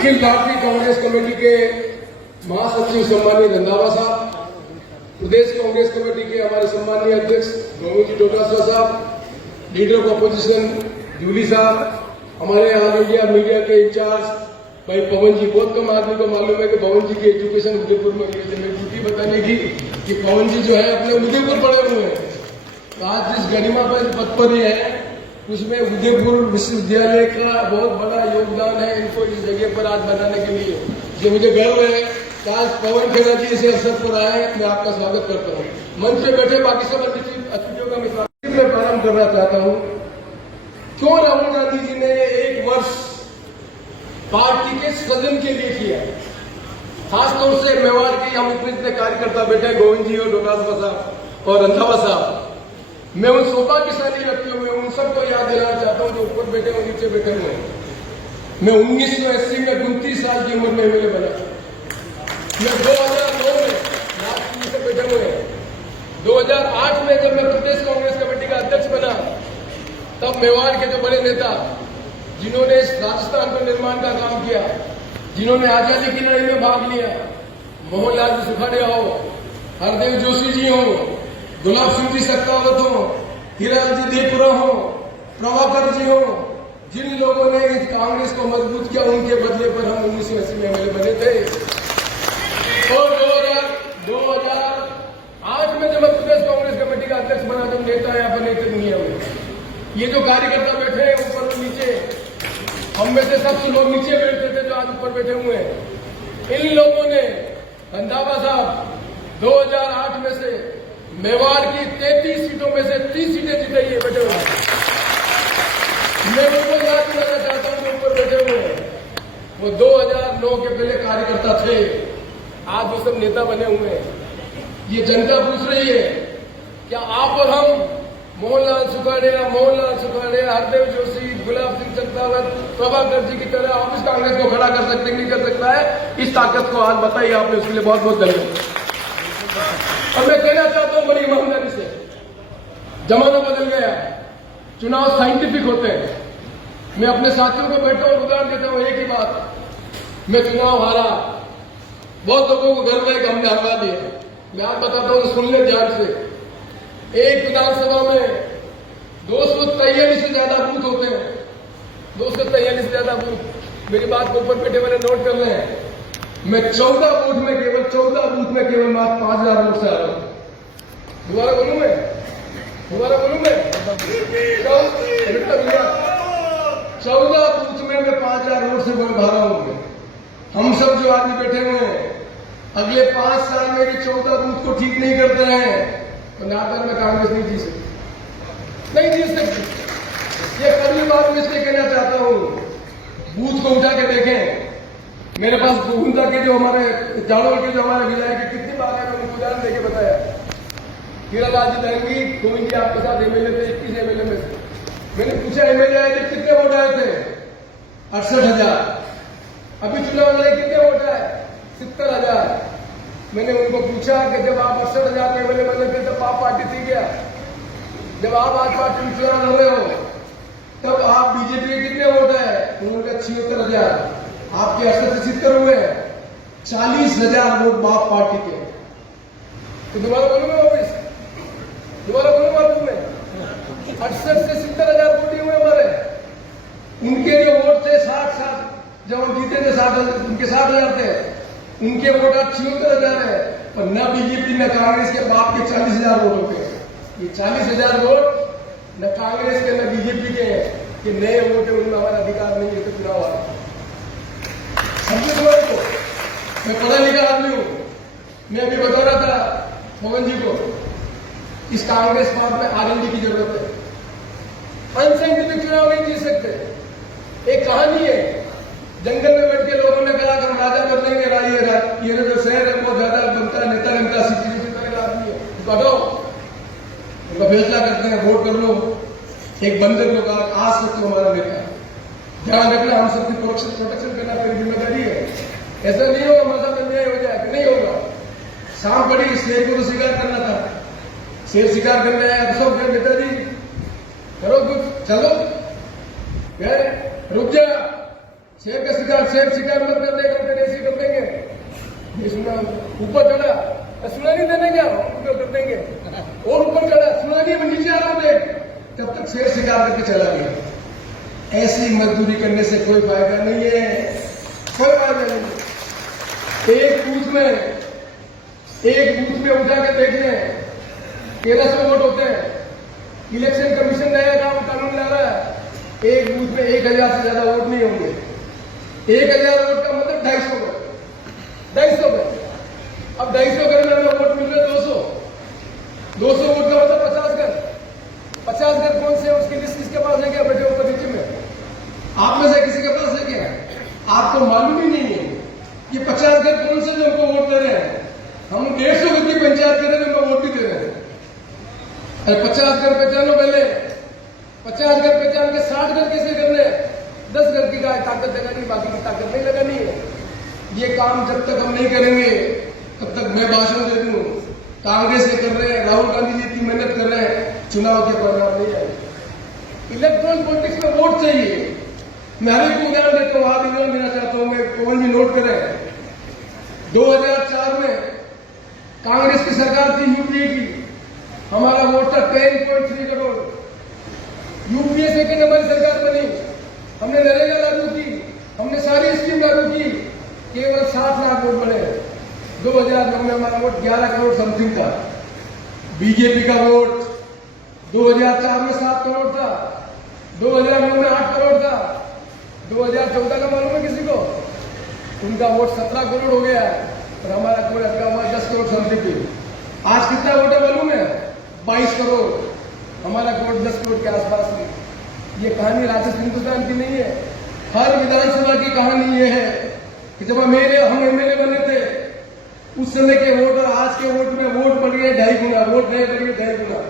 Akhil Bharatiya Congress committee के महासचिव सम्मानीय रंधावा साहब, प्रदेश कांग्रेस कमेटी के हमारे सम्मानीय अध्यक्ष गोविंद डोटासरा साहब, लीडर ऑफ अपोजिशन जूली साहब, हमारे ऑल इंडिया मीडिया के इंचार्ज भाई पवन जी। बहुत कम आदमी को मालूम है कि पवन जी की एजुकेशन उदयपुर में हुई है। मैं ड्यूटी बताने की कि पवन जी जो है अपने उदयपुर पढ़े हुए हैं। तो आज जिस गरिमा पर पद पर ही है उसमें उदयपुर विश्वविद्यालय का बहुत बड़ा योगदान है इनको इस जगह पर आज बनाने के लिए। ये मुझे गर्व है कि आज पवन खेड़ा जी इस अवसर पर आए। मैं आपका स्वागत करता हूँ। मंच पे बैठे बाकी सब अतिथियों का मैं प्रारंभ करना चाहता हूँ। क्यों राहुल गांधी जी ने 1 वर्ष पार्टी के सृजन के लिए किया, खासतौर से मेवाड़ के हम इतने कार्यकर्ता बैठे गोविंद जी और डोटासरा साहब और रंधावा साहब। मैं उन सौभाग्यशाली व्यक्तियों में उन सबको याद दिलाना चाहता हूँ जो ऊपर बैठे और नीचे बैठे हुए हैं। मैं 1980 में 29 साल की उम्र में एमएलए बना। मैं 2009 में राजनीति से बैठे हुए हैं। 2008 में जब मैं प्रदेश कांग्रेस कमेटी का अध्यक्ष बना तब मेवाड़ के जो बड़े नेता जिन्होंने इस राजस्थान पर निर्माण का काम किया, जिन्होंने आजादी की लड़ाई में भाग लिया, मोहनलाल जी सुखाड़िया हो, हरदेव जोशी जी हो, गुलाब सिंह जी सत्तावत हो, हीरालाल जी देवपुरा हो, प्रभाकर जी हो, जिन लोगों ने इस कांग्रेस को मजबूत किया उनके बदले पर हम 1980 में एमएलए बने थे। और 2008 में जब मैं प्रदेश कांग्रेस कमेटी का अध्यक्ष बना तो नेता यहाँ बने थे दुनिया में। ये जो कार्यकर्ता बैठे हैं ऊपर और नीचे, हम में से सबसे लोग नीचे बैठते थे जो आज ऊपर बैठे हुए हैं। इन लोगों ने रंधावा साहब 2008 में से मेवाड़ की 33 सीटों में से 30 सीटें जीताई है बैठे हुए। मैं उनको याद दिलाना चाहता हूँ जो ऊपर बैठे हुए हैं। वो 2009 के पहले कार्यकर्ता थे, आज वो सब नेता बने हुए हैं। ये जनता पूछ रही है क्या आप और हम मोहनलाल सुखाड़िया, हरदेव जोशी, गुलाब सिंह सत्तावत, प्रभाकर जी की तरह आप इस कांग्रेस को खड़ा कर सकते नहीं कर सकता है? इस ताकत को आज बताइए आपने, उसके लिए बहुत बहुत धन्यवाद। और मैं कहना चाहता हूं बड़ी ईमानदारी से, जमाना बदल गया, चुनाव साइंटिफिक होते हैं। मैं अपने साथियों को बैठा और उदाहरण देता हूं एक ही बात, मैं चुनाव हारा, बहुत लोगों को गर्व है कि हमने हरा दिया। मैं आप बताता हूं, सुन ले ध्यान से। एक विधानसभा में 243 से ज्यादा बूथ होते हैं, 243 से ज्यादा बूथ। मेरी बात को ऊपर बैठे वाले नोट कर रहे हैं। मैं 14 बूथ में केवल मात्र 5000 वोट से आ रहा हूं। दोबारा बोलूं मैं 14 बूथ में मैं 5000 वोट से वोट हारा हूं। हम सब जो आदमी बैठे हुए हैं अगले 5 साल में भी 14 बूथ को ठीक नहीं करते हैं तो नागपुर में कांग्रेस नहीं जीत सकती। ये पहली बात मैं इसलिए कहना चाहता हूं, बूथ को उठा के देखें। मेरे पास गोविंदा के जो हमारे जाड़ों के जो हमारे विधायक है, कितनी बार है मैंने उदाहरण देके बताया। हीरालाल जी दंगी, गोविंद जी आपके साथ एमएलए थे 21 एमएलए में से। मैंने पूछा एमएलए आए थे कितने वोट आए थे? 68,000। अभी चुनाव लड़े कितने वोट आए? 70,000। मैंने उनको पूछा कि जब आप 68,000 में एमएलए बने थे तब आप पार्टी थी क्या? जब आप आज पार्टी में चुनाव लड़ रहे हो तब आप बीजेपी के कितने वोट है? उन्होंने 76,000। आपके 68 से 70 हुए, 40,000 वोट बाप पार्टी के। तो दोबारा बोलूंगा वापिस, तुम्हें 68 से 70,000 वोट ही हुए हमारे। उनके जो वोट थे 60 जब हम जीते थे 60,000, उनके 60,000 थे। उनके वोट आज 76,000 है। और न बीजेपी न कांग्रेस के बाप के 40,000 वोट होते हैं। ये 40,000 वोट न कांग्रेस के न बीजेपी के हैं, कि नए वोट है उनमें हमारा अधिकार नहीं है तो चुनाव आ। समझे तुम्हारे को? मैं पढ़ा लिखा आदमी हूं। मैं अभी बता रहा था पवन जी को, इस कांग्रेस पार्टी में आरएनडी की जरूरत है। अनसाइंटिफिक चुनाव नहीं जीत सकते। एक कहानी है, जंगल में बैठ के लोगों ने कहा कि हम राजा कर लेंगे, ये जो शहर है बहुत ज्यादा बनता है, नेता बनता सिटी आदमी है, बढ़ो उनका फैसला करते हैं, वोट कर लो। एक बंदर को कहा आज तक तो हमारा नेता, ध्यान रखना हम सबकी प्रोटेक्शन करना मेरी जिम्मेदारी है। ऐसा नहीं होगा मजा में न्याय हो जाए, नहीं होगा। शाम पड़ी, शेर को तो शिकार करना था, शेर शिकार करने आया तो सब नेताजी करो कुछ, चलो रुक जा, शेर का शिकार शेर शिकार मत कर देगा, फिर ऐसे कर देंगे। ये सुना, ऊपर चढ़ा, सुना नहीं देने क्या ऊपर कर देंगे, और ऊपर चढ़ा, सुना नहीं, नीचे आ रहा देख, तब तक शेर शिकार करके चला गया। ऐसी मजदूरी करने से कोई फायदा नहीं है, कोई फायदा नहीं। एक बूथ में उठा के देख लें, 1300 वोट होते हैं। इलेक्शन कमीशन नया कानून ला रहा है, एक बूथ में 1000 से ज्यादा वोट नहीं होंगे। 1000 वोट का मतलब 250 में। अब 250 घर में वोट मिल रहे 200 वोट का मतलब 50 घर कौन से, उसकी लिस्ट किसके पास है क्या बैठे ऊपर नीचे में? आप में से किसी के पास है क्या? आपको मालूम ही नहीं है कि 50 घर कौन से जो हमको वोट दे रहे हैं। हम 150 घर की पंचायत कर रहे हैं, उनको वोट भी दे रहे हैं। अरे 50 घर पहचानो पहले, 50 घर पहचान के 60 घर कैसे करने? 10 घर की ताकत लगानी, बाकी की ताकत नहीं लगानी है। ये काम जब तक हम नहीं करेंगे तब तक मैं भाषण दे दूं, कांग्रेस से कर रहे हैं, राहुल गांधी जी इतनी मेहनत कर रहे हैं, चुनाव के परिणाम नहीं आए। इलेक्ट्रॉनिक पॉलिटिक्स में वोट चाहिए। मैं हर एक उदाहरण देता हूं, आप उदाहरण देना चाहता हूं, मैं कौन भी नोट करें। 2004 में कांग्रेस की सरकार थी, यूपीए की, हमारा वोट था 10.3 करोड़। यूपीए से कि हमारी सरकार बनी, हमने नरेगा लागू की, हमने सारी स्कीम लागू की, केवल 7 लाख वोट बने। 2009 में हमारा वोट 11 करोड़ समथिंग था। बीजेपी का वोट 2004 में 7 करोड़ था, 2009 में 8 करोड़ था, 2014 का मालूम है किसी को? उनका वोट 17 करोड़ हो गया और हमारा वोट अटका हुआ 10 करोड़ समथिंग। आज कितना वोट है मालूम है? 22 करोड़। हमारा वोट 10 करोड़ के आसपास है। ये कहानी राजस्थान हिंदुस्तान की नहीं है, हर विधानसभा की कहानी ये है कि जब हम एमएलए बने थे, उस समय के वोट और आज के वोट में वोट बढ़ गए 2.5 गुना, वोट नहीं बढ़ गए 2.5 गुना।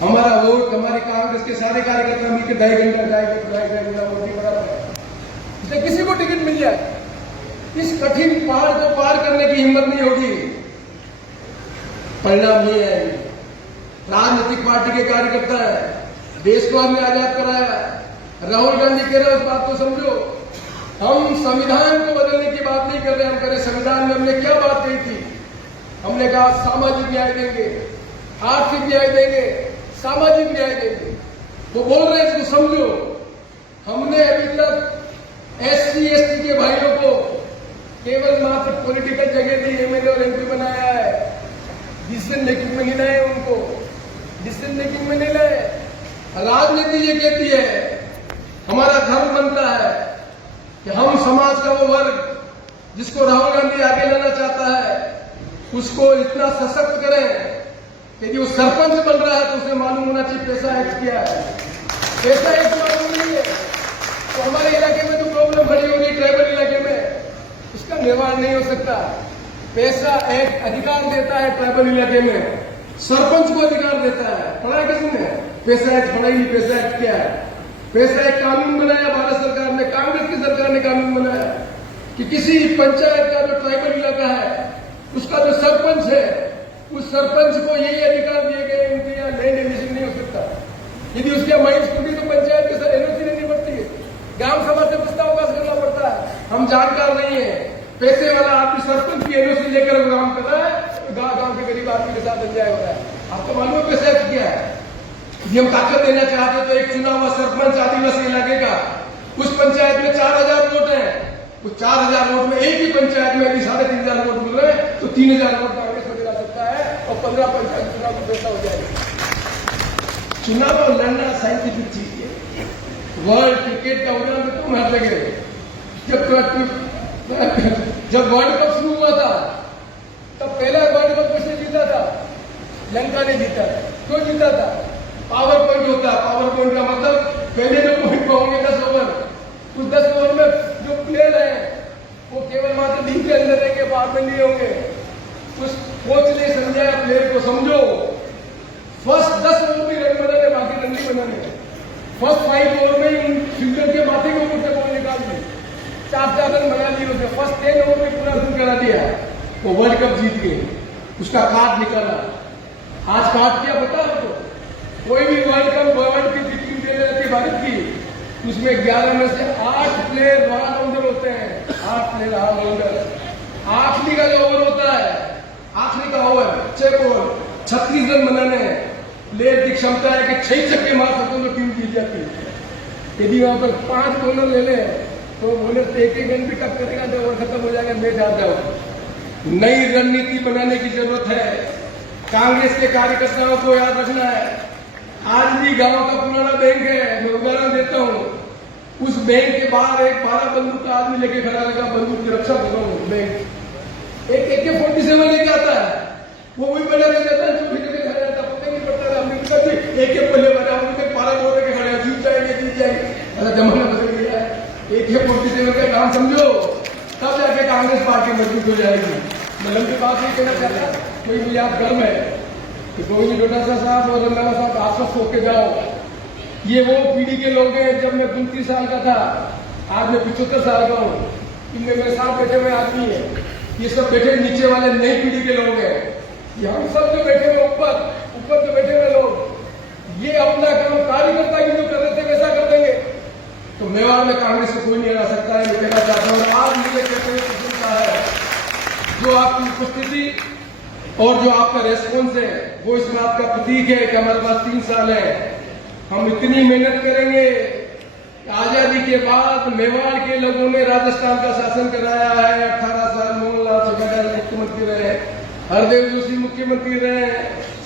हमारा वोट, हमारी कांग्रेस के सारे कार्यकर्ता मिलकर 2.5 गुना वोट नहीं बढ़ा पाए। किसी को टिकट मिल जाए, इस कठिन पहाड़ को पार करने की हिम्मत नहीं होगी, परिणाम नहीं आएंगे। राजनीतिक पार्टी के कार्यकर्ता है, देश को हमने आजाद कराया। राहुल गांधी कह रहे उस बात को समझो। हम संविधान को बदलने की बात नहीं कर रहे, हम कह रहे संविधान में हमने क्या बात कही थी। हमने कहा सामाजिक न्याय देंगे, आर्थिक न्याय देंगे, सामाजिक न्याय देंगे। वो बोल रहे इसको समझो। हमने अभी तक SC ST के भाइयों को केवल मात्र पॉलिटिकल जगह दी, एमएलए और MP बनाया है, डिसीजन मेकिंग में नहीं लाए उनको, डिसीजन मेकिंग में नहीं लाए। राजनीति ये कहती है, हमारा धर्म बनता है कि हम समाज का वो वर्ग जिसको राहुल गांधी आगे लाना चाहता है, उसको इतना सशक्त करें कि जो सरपंच बन रहा है तो उसे मालूम होना चाहिए पैसा एक्ट क्या है। पैसा एक्ट मालूम नहीं है तो हमारे इलाके में जो प्रॉब्लम खड़ी होगी ट्राइबल इलाके में, उसका निवारण नहीं हो सकता। पैसा एक्ट अधिकार देता है ट्राइबल इलाके में, सरपंच को अधिकार देता है। पढ़ा है किसने? पैसा एक्ट पढ़ा ही। पैसा एक्ट क्या है? पैसा एक कानून बनाया भारत सरकार ने, कांग्रेस की सरकार ने कानून बनाया कि किसी पंचायत का जो ट्राइबल इलाका है, उसका जो सरपंच है, उस सरपंच को यही अधिकार दिए गए, उनके यहाँ लैंड एडिशन नहीं हो सकता। यदि उसके माइंड टूटी तो पंचायत के साथ एनओसी लेनी पड़ती है, ग्राम सभा से प्रस्ताव पास करना पड़ता है। हम जानकार नहीं है, पैसे वाला आदमी सरपंच की एनओसी लेकर काम कर रहा है, गांव के गरीब आदमी के साथ अन्याय हो रहा है। आपको मालूम है पैसा क्या है? यदि हम ताकत देना चाहते तो एक चुना हुआ सरपंच आदिवासी इलाके का, उस पंचायत में 4000 वोट है, उस 4000 वोट में एक ही पंचायत में यदि 3500 वोट मिल रहे हैं तो 3000 वोट कांग्रेस को दिला सकता है और 15 पंचायत चुनाव में पैसा हो जाएगा। चुनाव लड़ना साइंटिफिक चीज है। वर्ल्ड क्रिकेट का उदाहरण तो तुम हर जगह, जब वर्ल्ड कप शुरू हुआ था तब पहला वर्ल्ड कप किसने जीता था? लंका ने जीता। क्यों जीता था? पावर पॉइंट होता है। पावर पॉइंट का मतलब पहले जो पॉइंट पर होंगे 10 ओवर, उस 10 ओवर में जो प्लेयर है वो केवल मात्र लीग के अंदर रहेंगे, पावर में नहीं होंगे। उस कोच ने समझाया प्लेयर को, समझो फर्स्ट 10 ओवर में रन बनाने, बाकी रन नहीं बनाने। फर्स्ट 5 ओवर में फील्डर के माथे के ऊपर से बॉल निकाल दी, 4 रन बना लिए उसने। फर्स्ट 10 ओवर में पूरा रन करा दिया, वो वर्ल्ड कप जीत गए। उसका कार्ड निकाला। आज कार्ड क्या पता आपको? कोई भी वर्ल्ड कप वर्ल्ड की टीम दे रही थी भारत की, उसमें 11 में से 8 प्लेयर ऑलराउंडर होते हैं, 8 प्लेयर ऑलराउंडर। आखिरी का जो ओवर होता है, आखिरी का ओवर 6 ओवर 36 रन बनाने हैं। प्लेयर की क्षमता है कि 6 छक्के मार सकते हो तो टीम जीत जाती है। यदि वहां पर 5 बॉलर ले ले तो बॉलर एक रन भी कट करेगा तो ओवर खत्म हो जाएगा, मैच हार जाओ। नई रणनीति बनाने की जरूरत है। कांग्रेस के कार्यकर्ताओं को याद रखना है, आज भी गांव का पुराना बैंक है, मैं उदाहरण देता हूँ। उस बैंक के बाहर एक 12 बंदूक का आदमी लेके खड़ा रहेगा, बंदूक की रक्षा कर रहा हूँ। बैंक एक AK-47 लेके आता है, वो वही बना रह जाता है, जो लेके खड़ा रहता है, पता नहीं पड़ता है। अमेरिका से AK-47 बना, उनके 12 बोल के खड़े हैं, जीत जाएंगे जीत जाएंगे। अरे जमाना बदल गया है, AK-47 का नाम समझो, तब जाके कांग्रेस पार्टी मजबूत हो जाएगी। मैं लंबी बात नहीं कहना चाहता, कोई मुझे आप गर्व है कि गोविंद डोटासरा साहब और रंधावा साहब आश्वस्त होकर जाओ। ये वो पीढ़ी के लोग हैं, जब मैं 29 साल का था, आज मैं 75 साल का हूँ। इनमें मेरे साथ बैठे हुए आदमी है, ये सब बैठे नीचे वाले नई पीढ़ी के लोग हैं। ये हम सब जो बैठे हुए ऊपर जो बैठे हुए लोग, ये अपना काम कार्यकर्ता की जो कर रहे थे वैसा कर देंगे तो मेवाड़ में कांग्रेस को कोई नहीं हरा सकता है। मैं कहना चाहता हूँ, आज मुझे कहते हुए प्रसन्नता है जो आपकी उपस्थिति और जो आपका रेस्पॉन्स है, वो इस बात का प्रतीक है कि हमारे पास 3 साल है। हम इतनी मेहनत करेंगे। आजादी के बाद मेवाड़ के लोगों ने राजस्थान का शासन कराया है। 18 साल मोहनलाल चौटाला मुख्यमंत्री रहे, हरदेव जोशी मुख्यमंत्री रहे,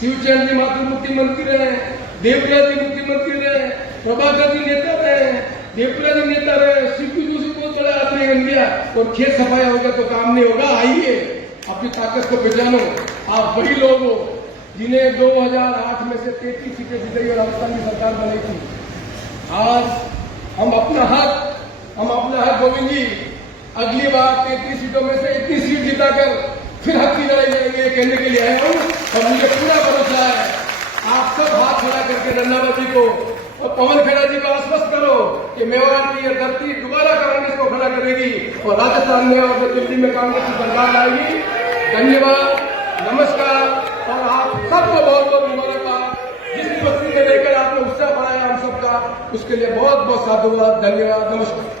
शिवचंद्र जी माथुर मुख्यमंत्री रहे, देवराज जी मुख्यमंत्री रहे, प्रभाकर जी नेता रहे, देवराज जी नेता रहे, सीपी जोशी बहुत बड़ा आदमी बन गया। और खेत सफाया होगा तो काम नहीं होगा। आइए अपनी ताकत को पहचानो। आप वही लोग हो जिन्हें 2008 में से 33 सीटें जिताई और राजस्थान की सरकार बनी थी। आज हम अपना हक गोविंद जी, अगली बार 33 सीटों में से इतनी सीट जिताकर फिर हक की लड़ाई लड़ेंगे कहने के लिए आए हूँ। और मुझे पूरा भरोसा है, आप सब हाथ खड़ा करके रंधावा जी को और पवन खेड़ा जी को आश्वस्त करो कि मेवाड़ की यह धरती दोबारा कांग्रेस को खड़ा करेगी और राजस्थान में और दिल्ली में कांग्रेस की सरकार लाएगी। धन्यवाद, नमस्कार। और आप सबको बहुत बहुत मुबारकबाद। जिस उपस्थिति में लेकर आपने उत्साह बढ़ाया हम सबका, उसके लिए बहुत बहुत साधुवाद, धन्यवाद, नमस्कार।